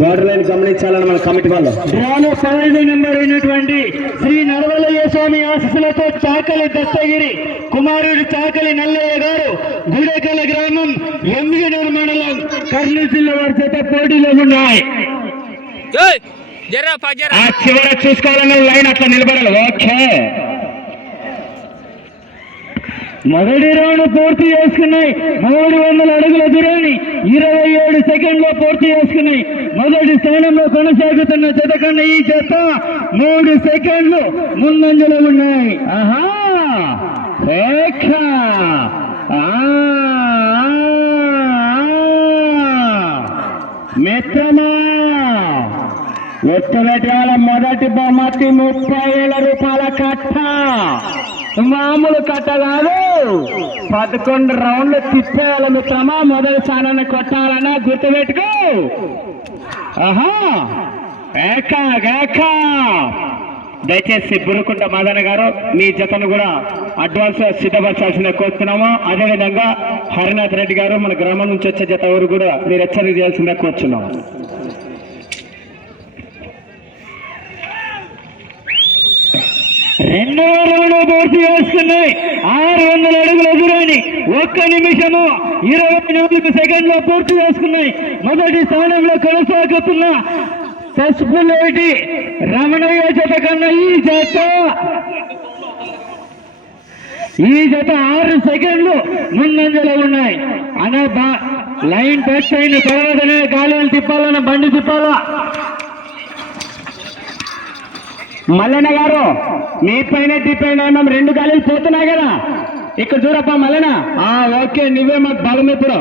Border line గమనించాలని మన committee వాళ్ళు. డ్రాలో 15 నెంబర్ అయినటువంటి శ్రీ నడవలయ్య స్వామి ఆశీస్సులతో చాకలి దత్తగిరి కుమారుడు చాకలి నల్లయ్య గారు గుడేకల గ్రామం ఎంవిగనూరు మండలం కర్నూలు జిల్లా వారి చేత పోటీలో ఉన్నాయి. చివర చూసుకోవాలన్న లైన్ అట్లా నిలబడాలి. ఓకే, మొదటి రౌండ్ పూర్తి చేసుకున్నాయి. 300 అడుగుల దూరాన్ని 27 సెకండ్లో పూర్తి చేసుకున్నాయి. మొదటి స్థానంలో కొనసాగుతున్న జత కన్నా ఈ జత 3 సెకండ్లు ముందంజలో ఉన్నాయి. ఆహా మిత్రమా, ఎత్తుగట్టాల మొదటి బహుమతి 30,000 రూపాయల కట్ట. మామూలు కట్ట కాదు, 11 రౌండ్లు తిప్పేయాలి మిత్రమా. మొదటి స్థానాన్ని కొట్టాలన్నా గుర్తుపెట్టుకో. ఆహా దయచేసి బురుకుంట మదన గారు మీ జతను కూడా అడ్వాన్స్ సిద్ధపరచాల్సిన కోరుతున్నాము. అదేవిధంగా హరినాథ్ రెడ్డి గారు మన గ్రామం నుంచి వచ్చే జత ఎవరు కూడా మీరు హెచ్చరిక చేయాల్సిందే కోరుచున్నాము. రెండవ రౌండ్ పూర్తి చేసుకున్నాయి. 600 అడుగుల దూరాన్ని 1 నిమిషము 24 సెకండ్లో పూర్తి చేసుకున్నాయి. మొదటి స్థానంలో కొనసాగుతున్న పసుపులేటి రమణయ్య జత కన్నా ఈ జత 6 సెకండ్లు ముందంజలో ఉన్నాయి. అనే లైన్ టచ్ అయిన తర్వాతనే గాలిలు తిప్పాలన్న బండి తిప్పాలా. మల్లన్న గారు మీ పైన డిపెండ్ అయినా 2 గాలిలు పోతున్నాయి కదా, ఇక్కడ చూడప్ప మల్లన్న. ఓకే, నువ్వే మాకు బలం. ఇప్పుడు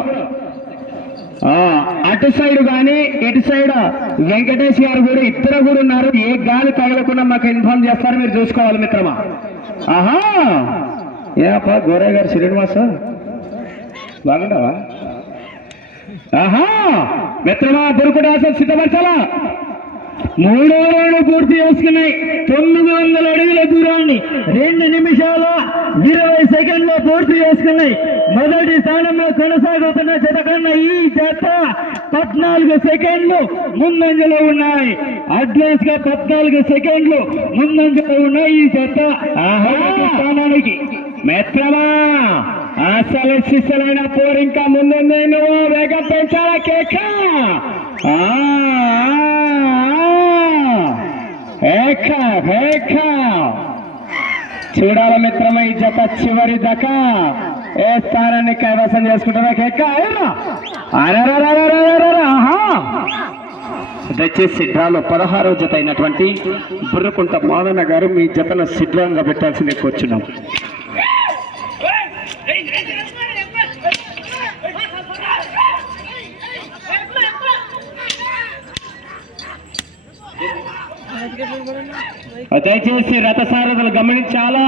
అటు సైడ్ కానీ ఇటు సైడ్ వెంకటేష్ గారు కూడా ఇద్దరు కూడా ఉన్నారు. ఏ గాలి తగలకుండా మాకు ఇన్ఫార్మ్ చేస్తారు, మీరు చూసుకోవాలి మిత్రమా. ఆహా ఏపా గోరయ్య గారు శ్రీనివాస బాగుంటావా? ఆహా మిత్రమా, దుర్గుడాసం సిద్ధపరచాలా. 3వ రౌండ్ పూర్తి చేసుకున్నాయి. 900 అడుగుల దూరాన్ని 2 నిమిషాల 20 సెకండ్లో పూర్తి చేసుకున్నాయి. మొదటి స్థానంలో కొనసాగుతున్న జత కన్నా ఈ జత 14 సెకండ్లు ముందంజలో ఉన్నాయి. అడ్వాన్స్ గా 14 సెకండ్లు ముందంజలో ఉన్నాయి ఈ జత స్థానానికి. మిత్రమా, అసలు శిష్యులైన పోరు ఇంకా ముందుంది. నువ్వు వేగం పెంచాలా కేక. చూడాల మిత్రమా, ఈ జత చివరి దాకా ఏ స్థానాన్ని కైవసం చేసుకుంటారా కేక. దయచేసి డ్రాలో 16వ జత అయినటువంటి బుర్రకుంట మాదన్న గారు మీ జతను సిద్ధంగా పెట్టాల్సిందే కూర్చున్నాం. దయచేసి రథసారథులు గమనించాలా.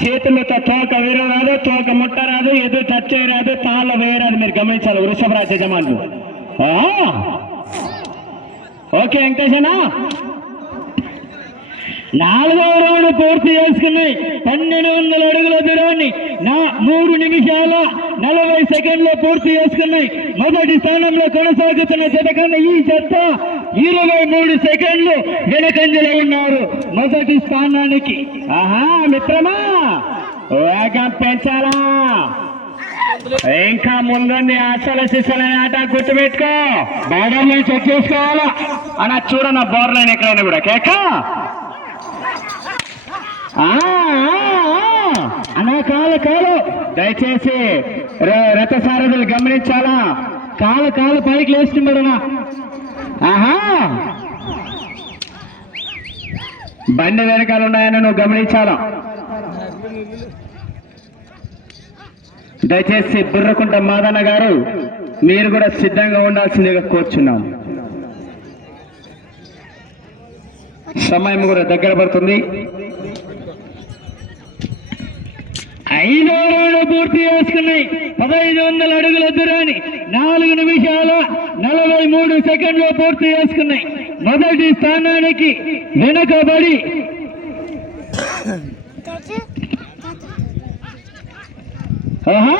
చేతులతో తోక వేయరాదు, తోక ముట్టరాదు, ఎదురు టచ్ చేయరాదు, తాళ్ళ వేయరాదు. మీరు గమనించాలి వృషభరాజ యజమానులు. ఓకే వెంకటేశనా, 4వ రౌండ్ పూర్తి చేసుకున్నాయి. 1200 అడుగుల దూరాన్ని 3 నిమిషాల 40 సెకండ్లో పూర్తి చేసుకున్నాయి. మొదటి స్థానంలో కొనసాగుతున్న జత కన్నా ఈ జత 23 సెకండ్లు వెనకంజలో ఉన్నారు మొదటి స్థానానికి. ఆహా మిత్రమా, వేగం పెంచాలా. ఇంకా ముందుంది అసలు శిశులైన ఆట, గుర్తుపెట్టుకో. బోర్డర్ని చెక్ చేసుకోవాలా అన్న. చూడన్న బోర్డర్ లైన్ ఎక్కడైనా కూడా కేక. అన్నా కాలు దయచేసి రథసారథులు గమనించాలా. కాలు పైకి లేస్తున్నాడనా. ఆహా బండి వెనకాల ఉన్నాయని నువ్వు గమనించాలా. దయచేసి బుర్రకుంట మాదన్న గారు మీరు కూడా సిద్ధంగా ఉండాల్సిందిగా కోరుచున్నాం. సమయం కూడా దగ్గర పడుతుంది. 5వ రౌండ్ పూర్తి చేసుకున్నాయి. 1500 అడుగుల దూరాన్ని 4 నిమిషాల 43 సెకండ్లో పూర్తి చేసుకున్నాయి. మొదటి స్థానానికి వెనకబడి ఆహా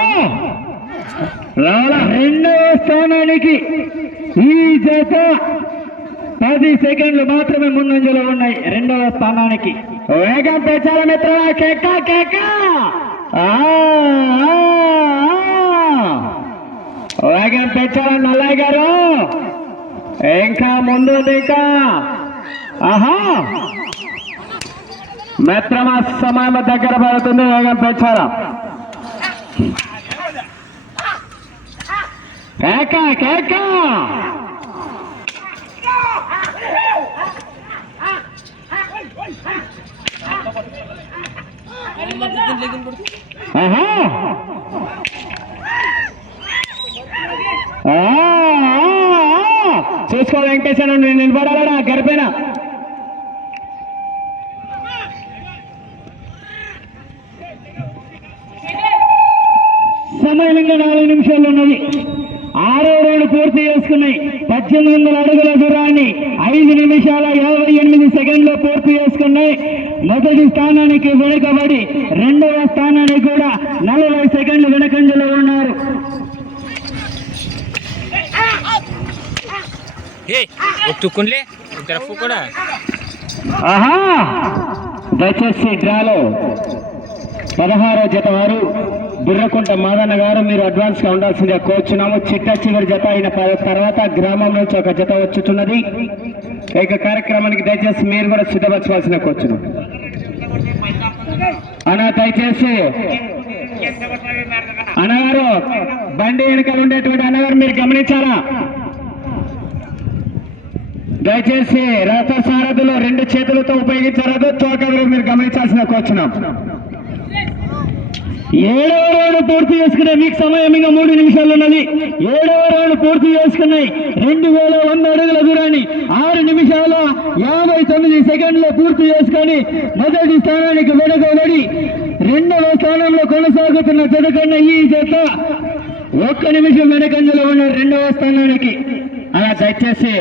రెండవ స్థానానికి ఈ జత 10 సెకండ్లు మాత్రమే ముందంజలో ఉన్నాయి. రెండవ స్థానానికి వేగం పెంచాల మిత్రుల కేక కేక వేగం పెంచాల నల్లయ్య గారు ఇంకా ముందు ఇంకా ఆహా మిత్రమా సమయం దగ్గర పడుతుంది. వేగం పెంచాలా కేక కేక చూసుకో వెంకటేశ్వర నిలబడాలరా గడిపోయినా సమయం ఇంకా 4 నిమిషాలు ఉన్నది. 6వ రౌండ్ పూర్తి చేసుకున్నాయి. 1800 అడుగుల దూరాన్ని 5 నిమిషాల 58 సెకండ్లో పూర్తి చేసుకున్నాయి. మొదటి స్థానానికి వెనుకబడి రెండవ స్థానానికి కూడా 40 సెకండ్లు వెనకంజలో ఉన్నారు. ఆహా దయచేసి డ్రాలో 16వ జత వారు బుర్రకుంట మాదన్న గారు మీరు అడ్వాన్స్ గా ఉండాల్సిందిగా కోరుచున్నాము. చిట్ట చివరి జత అయిన తర్వాత గ్రామం నుంచి ఒక జత వచ్చుతున్నది. ఇక కార్యక్రమానికి దయచేసి మీరు కూడా సిద్ధపరచవలసిన కోరుచున్నాం. అన్నా దయచేసి అన్నగారు బండి వెనకాల ఉండేటువంటి అన్నగారు మీరు గమనించారా? దయచేసి రథ సారథులు 2 చేతులతో ఉపయోగించారు. తోకలు మీరు గమనించాల్సిన కోరుచున్నాం. 7వ రౌండ్ పూర్తి చేసుకున్నాయి. మీకు సమయం ఇంకా 3 నిమిషాలు ఉన్నది. 7వ రౌండ్ పూర్తి చేసుకున్నాయి. 2100 అడుగుల దూరాన్ని 6 నిమిషాల 59 సెకండ్లో పూర్తి చేసుకొని మొదటి స్థానానికి వెనుకబడి రెండవ స్థానంలో కొనసాగుతున్న జత కన్నా ఈ జత 1 నిమిషం వెనకంజలో ఉన్న రెండవ స్థానానికి. అలా దయచేసి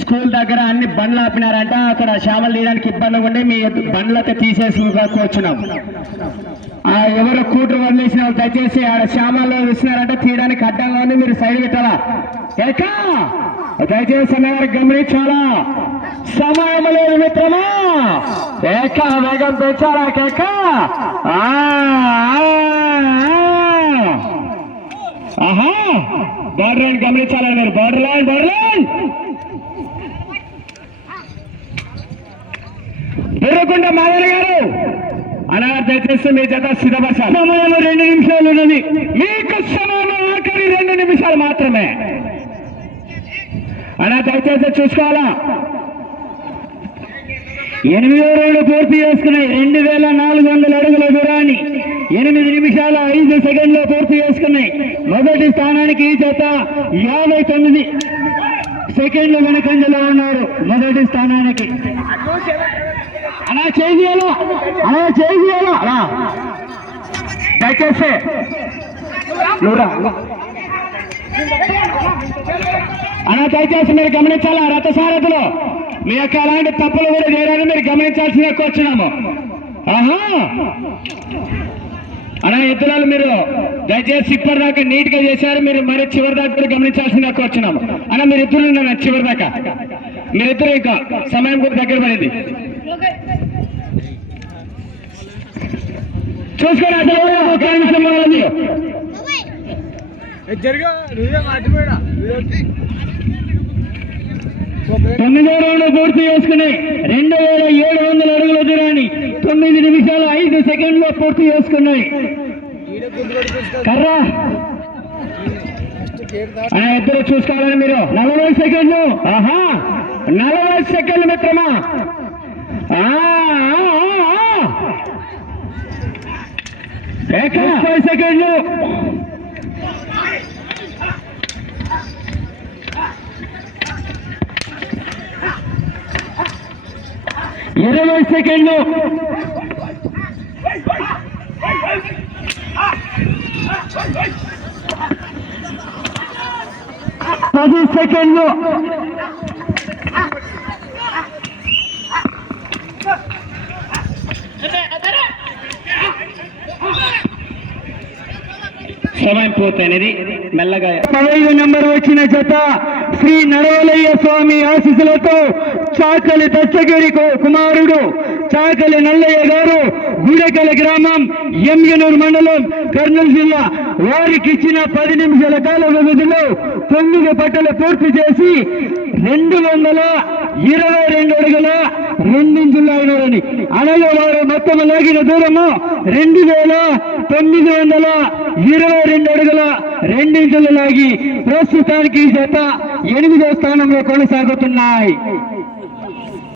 స్కూల్ దగ్గర అన్ని బండ్లు ఆపినారంట. అక్కడ శ్యామలు తీయడానికి ఇబ్బందిగా ఉండి మీ బండ్లతో తీసేసి కూర్చున్నాం. ఎవరు కూతురు వదిలేసిన వాళ్ళు దయచేసి ఆడ శ్యామల్లో ఇస్తున్నారంటే తీయడానికి అడ్డంగా ఉంది. మీరు సైడ్ పెట్టాలా కేక దయచేసి అన్నగారికి గమనించాలా? సమయం లేదు మిత్రమా. కేక వేగం పెంచాలా కేక. ఆహా బార్డర్ లైన్ గమనించాలా మీరు? బార్డర్ లైన్ బుర్రకుంట మాదన్న గారు అన్నగారు దయచేసి మీ జత సిద్ధపరచాలి. సమయం 2 నిమిషాలు ఉన్నది. మీకు సమయం ఆఖరి 2 నిమిషాలు మాత్రమే. అన్న దయచేసి చూసుకోవాలా? 8వ రౌండ్ పూర్తి చేసుకున్నాయి. 2400 అడుగుల దూరాన్ని 8 నిమిషాల 5 సెకండ్లో పూర్తి చేసుకున్నాయి. మొదటి స్థానానికి ఈ జత 59 సెకండ్లు వెనకంజలో ఉన్నారు. మొదటి స్థానానికి అలా చేయాలా అలా దయచేసి అలా దయచేసి మీరు గమనించాలా? రథసారథులు మీ యొక్క అలాంటి తప్పులు కూడా చేయడానికి మీరు గమనించాల్సిందిగా కూర్చున్నాము. ఆహా అలా ఎద్దులాలు మీరు దయచేసి ఇప్పటిదాకా నీట్ గా చేశారు. మీరు మరి చివరి దాకా కూడా గమనించాల్సిందిగా కూర్చున్నాము. అలా మీరు ఇద్దరు ఉన్నారు చివరి దాకా. మీరిద్దరు ఇంకా సమయం కూడా దగ్గర పడింది. చూసుకొని అసలు 9వ రౌండ్ పూర్తి చేసుకున్నాయి. 2700 అడుగుల దూరాన్ని 9 నిమిషాల 5 సెకండ్లో పూర్తి చేసుకున్నాయి. కర్రా ఇద్దరు చూసుకోవాలని మీరు 40 సెకండ్లు. ఆహా 40 సెకండ్లు మిత్రమా. 30 సెకండ్లు. 20 సెకండ్లు. 10 సెకండ్లు. 9 సమయం పూర్తయినది. మెల్లగా 15 నెంబర్ వచ్చిన జత శ్రీ నరవలయ్య స్వామి ఆశీస్సులతో చాకలి దచ్చగిరి కుమారుడు చాకలి నల్లయ్య గారు గుడెకల గ్రామం ఎంగనూరు మండలం కర్నూలు జిల్లా వారికి ఇచ్చిన 10 నిమిషాల కాల వ్యవధిలో 9 పట్టలు పూర్తి చేసి 222 అడుగుల 2 ఇంచులు అయినారని అనగా వారు మొత్తం లాగిన దూరము 2922 అడుగుల 2 ఇంచులు లాగి ప్రస్తుతానికి జత 8వ స్థానంలో కొనసాగుతున్నాయి.